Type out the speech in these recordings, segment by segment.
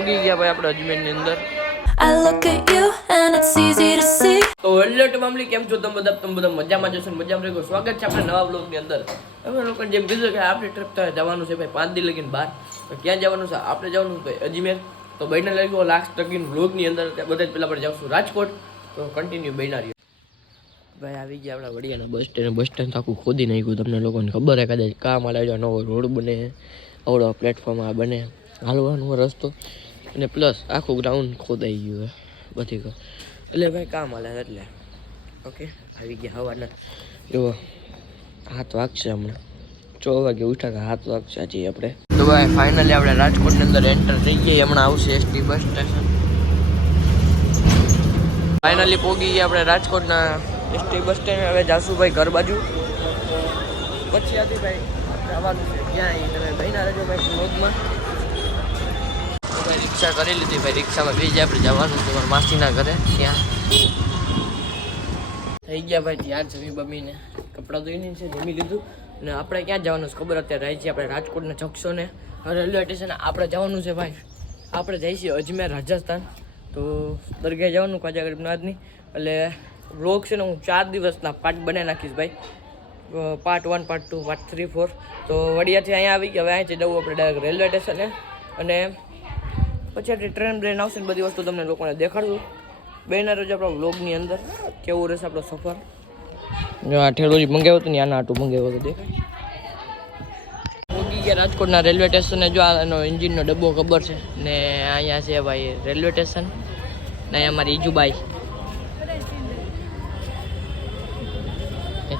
ઉગી ગયા ભાઈ આપણે અજમેરની અંદર. I look at you and it's easy to see. તો હેલો ફેમિલી, કેમ છો તમે બધા મજામાં જશો, મજામાં રહેજો. સ્વાગત છે આપણે નવા બ્લોગની અંદર. અમે લોકો જેમ કીધું કે આપણી ટ્રીપ તો જવાનું છે ભાઈ 5 દી લગીને બહાર. તો ક્યાં જવાનું છે? આપણે જવાનું છે અજમેર. તો બહેને લઈ ગયો લાસ્ટ લગીન બ્લોગની અંદર બધા જ પહેલાં આપણે જાઉં રાજકોટ. તો કન્ટિન્યુ બહેના રહ્યો ભાઈ. આવી ગયા આપણા વડિયાના બસ સ્ટેન્ડ આખું ખોદી નાખ્યું. તમને લોકોને ખબર છે કદાચ કામ આલે નવો રોડ બને, અવડો પ્લેટફોર્મ આ બને, હાલવાનો રસ્તો, અને પ્લસ આખું ગ્રાઉન્ડ ખોદાઈ ગયું બધી એટલે ભાઈ કામ હાલે એટલે ઓકે. આવી ગયા હવાના જો 7 વાગશે હમણાં, 6 વાગે ઉઠ્યા 7 વાગશે હજી આપણે. તો ભાઈ ફાઇનલી આપણે રાજકોટની અંદર એન્ટર થઈ ગયા. હમણાં આવશે એસટી બસ સ્ટેશન. ફાઇનલી પહોંચી ગયા આપણે રાજકોટના એસટી બસ સ્ટેન્ડ. હવે જાશું ભાઈ ઘર બાજુ. પછી આથી ભાઈ જવાનું છે ક્યાં તમે ભાઈના રહેજો ભાઈ બ્લોગમાં. ભાઈ રિક્ષા કરી લીધી ભાઈ. રિક્ષામાં બીજે આપણે જવાનું છે માસીના ઘરે. ત્યાં થઈ ગયા ભાઈ ત્યાં જમી બમીને કપડાં ધોઈને છે, જમી લીધું. અને આપણે ક્યાં જવાનું છે ખબર? અત્યારે રહી છીએ આપણે રાજકોટના જંક્શને રેલવે સ્ટેશન. આપણે જવાનું છે ભાઈ, આપણે જઈએ છીએ અજમેર રાજસ્થાન. તો દરગાહ જવાનું ખ્વાજા ગરીબનાથની. એટલે વ્લોગ છે ને હું 4 દિવસના પાર્ટ બનાવી નાખીશ ભાઈ. Part 1, part 2, part 3, 4. તો વડિયાથી અહીંયા આવી ગયા. હવે અહીંથી જવું આપણે ડાયરેક્ટ રેલવે સ્ટેશને. અને પછી આપણે ટ્રેન આવશે ને બધી વસ્તુ તમને લોકોને દેખાડશું. બેના રોજ આપણા વ્લોગની અંદર કેવું રહેશે આપણો સફર. જો આ ઠેલોજી મંગાવ્યો હતો ને આના આટું મંગાવ્યો હતો દેખાય. પહોંચી ગયા રાજકોટના રેલવે સ્ટેશને. જો આનો એન્જિનનો ડબ્બો ખબર છે ને. અહીંયા છે ભાઈ રેલવે સ્ટેશન ને. અહીંયા અમારી ઈજુબાઈ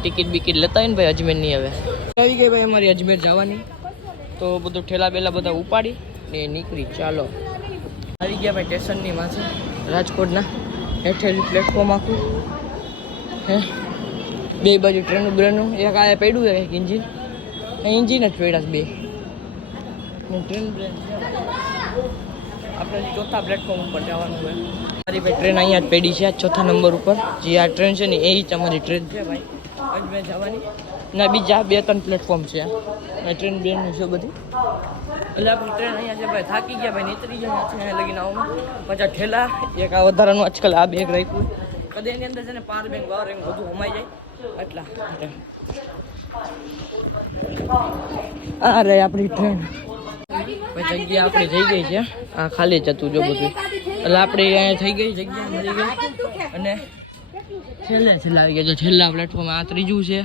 ટિકિટ બિકિટ લેતા હોય ને ભાઈ અજમેરની. હવે આવી ગઈ ભાઈ અમારી અજમેર જવાની. તો બધું ઠેલા બેલા બધા ઉપાડી ને નીકળી. ચાલો આવી ગયા ભાઈ સ્ટેશનની માથે રાજકોટના. હેઠેલી પ્લેટફોર્મ આખું હે, બે બાજુ ટ્રેનું બ્રેનું. એક આ પડ્યું છે એક ઇન્જિન, ઇન્જિન જ પડ્યા છે બે. ટ્રેન બ્રેન આપણે ચોથા પ્લેટફોર્મ ઉપર જવાનું હોય. મારી ભાઈ ટ્રેન અહીંયા જ પડી છે 4થા નંબર ઉપર. જે આ ટ્રેન છે ને એ જ અમારી ટ્રેન છે ભાઈ અજમેર જવાની. ના બીજા 2-3 પ્લેટફોર્મ છે આ ટ્રેન બ્રેનનું છે બધી. એટલે આપણી ટ્રેન અહીંયા છે ભાઈ. થાકી ગયા ભાઈ, નીતરી ગયા છે અહીંયા લગીને આવવામાં. પછી ઠેલા એક આ વધારાનું આજકાલ આ બેગ રાખ્યું. કદી એની અંદર છે ને 5 બેગ 12 બેગ બધું હમાઈ જાય એટલા. આ રે આપણી ટ્રેન ભાઈ. જગ્યા આપણી થઈ ગઈ છે. આ ખાલી જ હતું જો બધું. એટલે આપણે અહીંયા થઈ ગઈ જગ્યા મળી ગઈ. અને છેલ્લે આવી ગયા જો છેલ્લા પ્લેટફોર્મ. આ ત્રીજું છે,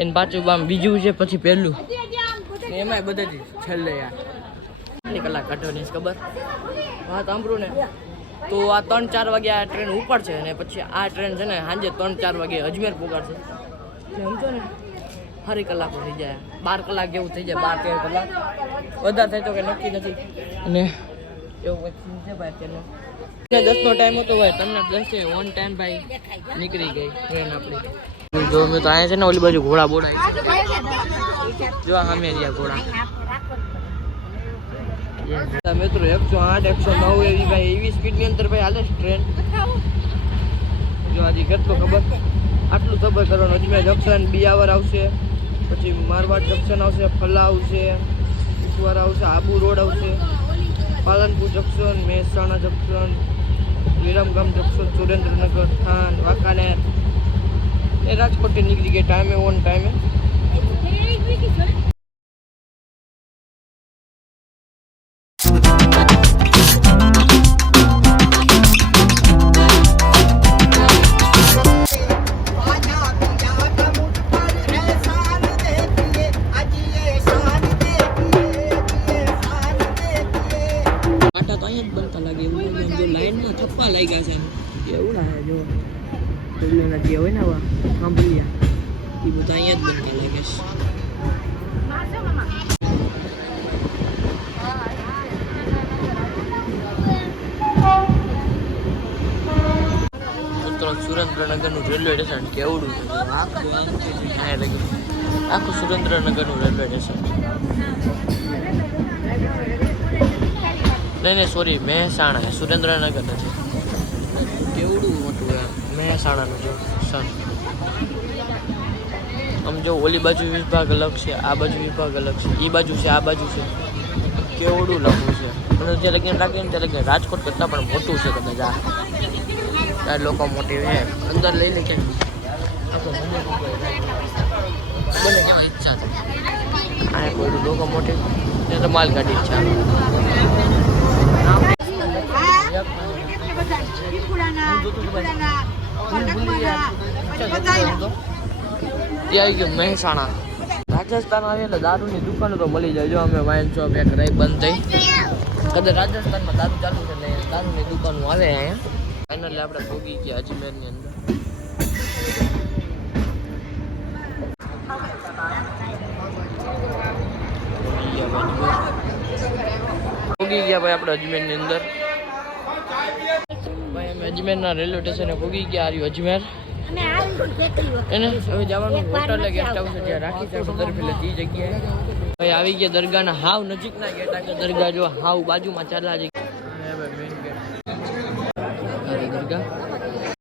એને પાછું આમ બીજું છે, પછી પહેલું. એમાંય બધા છેલ્લે યાર કેટલી કલાક કાઢવાની ખબર? વાત સાંભળું ને તો આ 3-4 વાગે આ ટ્રેન ઉપડશે અને પછી આ ટ્રેન છે ને સાંજે 3-4 વાગે અજમેર પહોંચાડશે. સમજો ને સારી કલાકો થઈ જાય, 12 કલાક જેવું થઈ જાય, 12-13 કલાક વધારે થાય તો કંઈ નક્કી નથી. અને એવું કંઈક છે ભાઈ તેનો 10નો ટાઈમ હતો ભાઈ. તમને 10 ઓન ટાઈમ ભાઈ નીકળી ગઈ ટ્રેન આપણી. જો મેં તો અહીંયા છે ને ઓલી બાજુ ઘોડા બોડાય જો સામે રહ્યા ઘોડા. મિત્રો 108 109 એવી ભાઈ એવી સ્પીડની અંદર ભાઈ હાલે ટ્રેન. જો હજી કેટલો ખબર આટલું ખબર કરવાનું. અજમેર જંક્શન બિયાવર આવશે, પછી મારવાડ જંક્શન આવશે, ફલા આવશે, કુકવાર આવશે, આબુ રોડ આવશે, Palanpur junction, Mehsana junction, Viramgam junction, Surendranagar, Than, Wankaner. એ રાજકોટથી નીકળી ગયા ટાઈમે ઓન ટાઈમે. લાઈનમાં થપ્પા લાગ્યા છે એવું ના જો પેલા જે હોય ને આવા સાંભળ્યા એ બધા અહીંયા જ બનતા લાગે છે. સુરેન્દ્રનગરનું રેલવે સ્ટેશન કેવડું છે આખું સુરેન્દ્રનગરનું રેલવે સ્ટેશન. નહીં સોરી મહેસાણા, સુરેન્દ્રનગર નથી. કેવડું મોટું મહેસાણાનું જો સર. આમ જો ઓલી બાજુ વિભાગ અલગ છે, આ બાજુ વિભાગ અલગ છે, એ બાજુ છે, આ બાજુ છે. કેવડું લાંબુ છે. અને જે લગીને રાખીને તે લગીને રાજકોટ કરતાં પણ મોટું છે કદાચ આ લોકોમોટિવ છે અંદર લઈ લે કે બને કેવા ઈચ્છા થાય આ કોઈ લોકોમોટિવ ત્યાં તો માલગાડી ઈચ્છા આવી ગયું મહેસાણા રાજસ્થાન આવે એટલે દારૂની દુકાનો તો મળી જાય જો અમે વાઇન શોપ એક રહી બંધ થઈ કદાચ રાજસ્થાનમાં દારૂ ચાલુ છે ને દારૂની દુકાનો આવે અહીંયા ફાઇનલી આપણે ભોગી ગયા અજમેરની અંદર ભોગી ગયા ભાઈ આપણે અજમેરની અંદર ભાઈ અમે અજમેરના રેલવે સ્ટેશને ભોગી ગયા આવ્યું અજમેર એને હવે જવાનું હોટલ ગેસ્ટ હાઉસ ત્યાં રાખી છે દરફેલે તે જગ્યાએ ભાઈ આવી ગયા દરગાહના હાવ નજીકના ગેટ આગળ દરગાહ જો હાવ બાજુમાં ચાલા જગ્યા મેઇન ગેટ